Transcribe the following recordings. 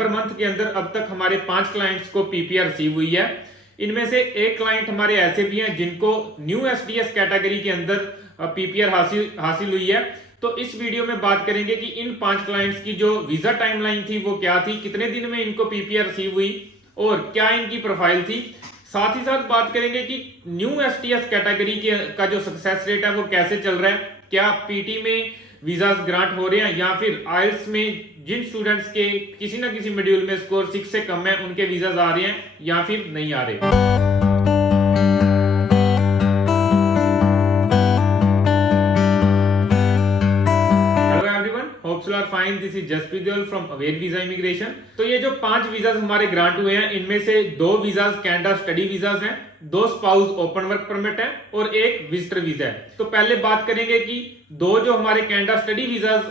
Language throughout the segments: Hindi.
सितंबर मंथ के अंदर अब तक हमारे 5 क्लाइंट्स को पीपीआर रिसीव हुई है। इनमें से एक क्लाइंट हमारे ऐसे भी हैं जिनको न्यू एसडीएस कैटेगरी के अंदर पीपीआर हासिल हुई है। तो इस वीडियो में बात करेंगे कि इन 5 क्लाइंट्स की जो वीजा टाइमलाइन थी वो क्या थी, कितने दिन में इनको पीपीआर रिसीव हुई और क्या इनकी प्रोफाइल थी। साथ ही साथ बात करेंगे कि न्यू एसडीएस कैटेगरी का जो सक्सेस रेट है वो कैसे चल रहा है, क्या पीटी में वीजा ग्रांट हो रहे हैं या फिर आइल्स में जिन स्टूडेंट्स के किसी ना किसी मॉड्यूल में स्कोर 6 से कम है उनके वीजा आ रहे हैं या फिर नहीं आ रहे। Fine, this is Jaspreet Goyal from Aware Visa Immigration. तो ये जो 5 वीजा हमारे ग्रांट हुए हैं इनमें से 2 वीजा कैनेडा स्टडी वीजाज हैं, 2 स्पाउस ओपन वर्क परमिट है और 1 विजिटर वीजा है। तो पहले बात करेंगे कि 2 जो हमारे कैनेडा स्टडी वीजाज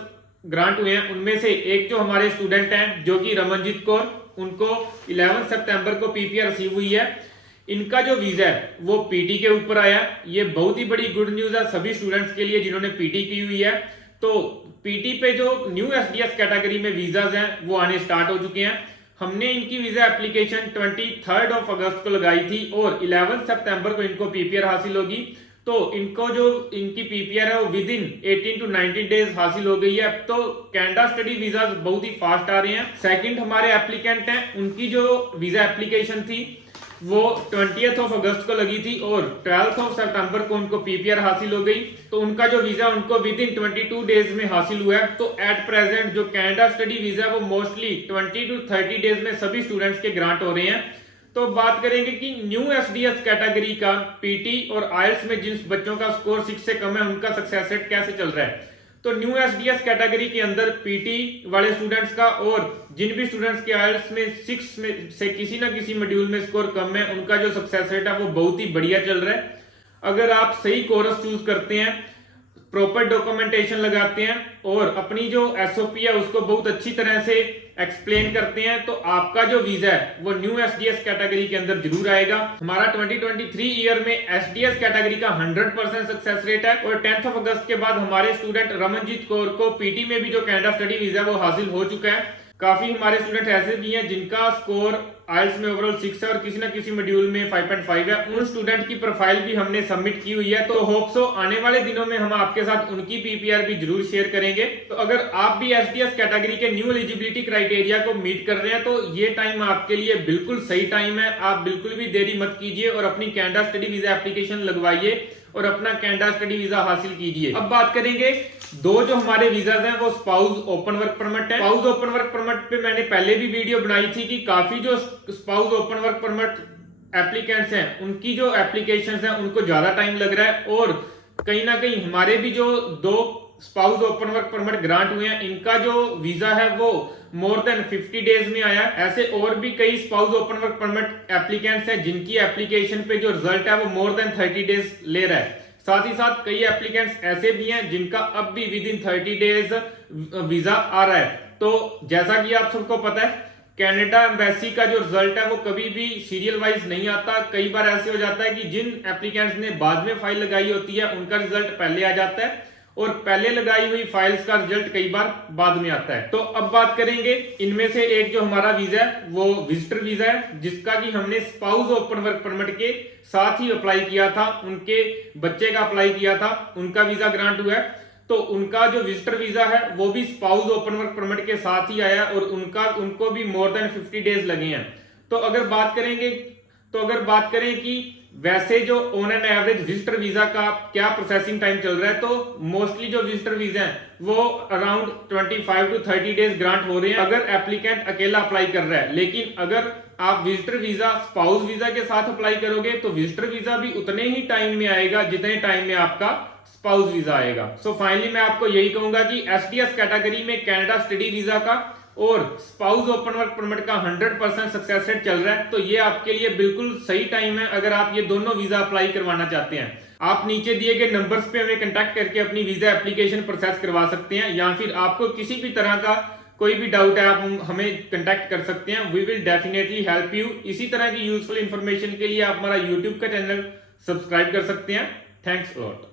ग्रांट हुए हैं उनमें से एक जो हमारे स्टूडेंट हैं जो कि रमनजीत कौर, उनको 11 सितंबर को पीपीआर रिसीव हुई है। इनका जो वीजा है वो पीटी के ऊपर आया। ये बहुत ही बड़ी गुड न्यूज है सभी स्टूडेंट्स के लिए जिन्होंने पीटी की हुई है। तो पीटी पे जो न्यू एसडीएस कैटेगरी में वीजाज हैं वो आने स्टार्ट हो चुके हैं। हमने इनकी वीजा एप्लीकेशन 23 अगस्त को लगाई थी और 11 सितंबर को इनको पीपीआर हासिल होगी। तो इनको जो इनकी पीपीआर है वो विद इन 18 to 19 डेज हासिल हो गई है। तो कैनेडा स्टडी वीजा बहुत ही फास्ट आ रहे हैं। सेकंड हमारे एप्लीकेंट हैं, उनकी जो वीजा एप्लीकेशन थी वो 20 अगस्त को लगी थी और 12 सितंबर को उनको पीपीआर हासिल हो गई। तो उनका जो वीजा उनको विद इन 22 डेज में हासिल हुआ है। तो एट प्रेजेंट जो कैनेडा स्टडी वीजा वो मोस्टली 20 to 30 डेज में सभी स्टूडेंट्स के ग्रांट हो रहे हैं। तो बात करेंगे कि न्यू एसडीएस कैटेगरी का पीटी और आइल्स में जिन बच्चों का स्कोर 6 से कम है उनका सक्सेस रेट कैसे चल रहा है। तो न्यू एसडीएस कैटेगरी के अंदर पीटी वाले स्टूडेंट्स का और जिन भी स्टूडेंट्स के आइल्स में 6 में से किसी ना किसी मॉड्यूल में स्कोर कम है उनका जो सक्सेस रेट है वो बहुत ही बढ़िया चल रहा है। अगर आप सही कोर्स चूज करते हैं, प्रॉपर डॉक्यूमेंटेशन लगाते हैं और अपनी जो एसओपी है उसको बहुत अच्छी तरह से एक्सप्लेन करते हैं तो आपका जो वीजा है वो न्यू एसडीएस कैटेगरी के अंदर जरूर आएगा। हमारा 2023 ईयर में एसडीएस कैटेगरी का 100% सक्सेस रेट है और 10 अगस्त के बाद हमारे स्टूडेंट रमनजीत कौर को पीटी में भी जो कैनेडा स्टडी वीजा वो हासिल हो चुका है। काफी हमारे स्टूडेंट ऐसे भी हैं जिनका स्कोर आइल्स में ओवरऑल 6 है और किसी ना किसी मॉड्यूल में 5.5 है। उन स्टूडेंट की प्रोफाइल भी हमने सबमिट की हुई है। तो होप सो आने वाले दिनों में हम आपके साथ उनकी पीपीआर भी जरूर शेयर करेंगे। तो अगर आप भी एसडीएस कैटेगरी के न्यू एलिजिबिलिटी क्राइटेरिया को मीट कर रहे हैं तो ये टाइम आपके लिए बिल्कुल सही टाइम है। आप बिल्कुल भी देरी मत कीजिए और अपनी कैनेडा स्टडी वीजा एप्लीकेशन लगवाइए और अपना कैनेडा स्टडी वीजा हासिल कीजिए। अब बात करेंगे 2 जो हमारे वीजाज हैं वो स्पाउस ओपन वर्क परमिट है। स्पाउस ओपन वर्क परमिट पे मैंने पहले भी वीडियो बनाई थी कि काफी जो spouse open work permit applicants हैं उनकी जो एप्लीकेशंस हैं उनको ज्यादा टाइम लग रहा है और कहीं ना कहीं हमारे भी जो 2 spouse open work permit grant हुए हैं इनका जो वीजा है वो मोर देन 50 डेज में आया। ऐसे और भी कई spouse open work permit applicants हैं जिनकी एप्लीकेशन पे जो रिजल्ट है वो मोर देन 30 डेज ले रहा है। साथ ही साथ कई एप्लीकेंट्स ऐसे भी हैं जिनका अब भी विद इन 30 डेज वीजा आ रहा है। तो जैसा कि आप सबको पता है कनाडा एम्बेसी का जो रिजल्ट है वो कभी भी सीरियल वाइज नहीं आता। कई बार ऐसे हो जाता है कि जिन एप्लीकेंट्स ने बाद में फाइल लगाई होती है उनका रिजल्ट पहले आ जाता है और पहले लगाई हुई फाइल्स का रिजल्ट कई बार बाद में आता है। तो अब बात करेंगे इनमें से एक जो हमारा वीजा है वो विजिटर वीजा है जिसका कि हमने स्पाउस ओपन वर्क परमिट के साथ ही अप्लाई किया था। उनके बच्चे का अप्लाई किया था, उनका वीजा ग्रांट हुआ है। तो उनका जो विजिटर वीजा है वो भी स्पाउस ओपन वर्क परमिट के साथ ही आया और उनको भी मोर देन 50 डेज लगे हैं। तो अगर बात करें कि वैसे जो on an average visitor visa का क्या प्रोसेसिंग टाइम चल रहा है तो मोस्टली जो विजिटर वीजा है वो अराउंड 25 to 30 डेज ग्रांट हो रहे हैं अगर एप्लीकेंट अकेला अप्लाई कर रहा है। लेकिन अगर आप विजिटर वीजा स्पाउस वीजा के साथ अप्लाई करोगे तो विजिटर वीजा भी उतने ही टाइम में आएगा जितने टाइम में आपका स्पाउस वीजा आएगा। सो फाइनली मैं आपको यही कहूंगा कि एसडीएस कैटेगरी में कैनेडा स्टडी वीजा का और स्पाउस ओपन वर्क परमिट का 100% सक्सेस रेट चल रहा है। तो ये आपके लिए बिल्कुल सही टाइम है अगर आप ये दोनों वीजा अप्लाई करवाना चाहते हैं। आप नीचे दिए गए नंबर्स पे हमें कांटेक्ट करके अपनी वीजा एप्लीकेशन प्रोसेस करवा सकते हैं या फिर आपको किसी भी तरह का कोई भी डाउट है आप हमें कांटेक्ट कर सकते हैं। We will definitely help you. इसी तरह की यूजफुल इंफॉर्मेशन के लिए आप हमारा यूट्यूब का चैनल सब्सक्राइब कर सकते हैं। Thanks a lot.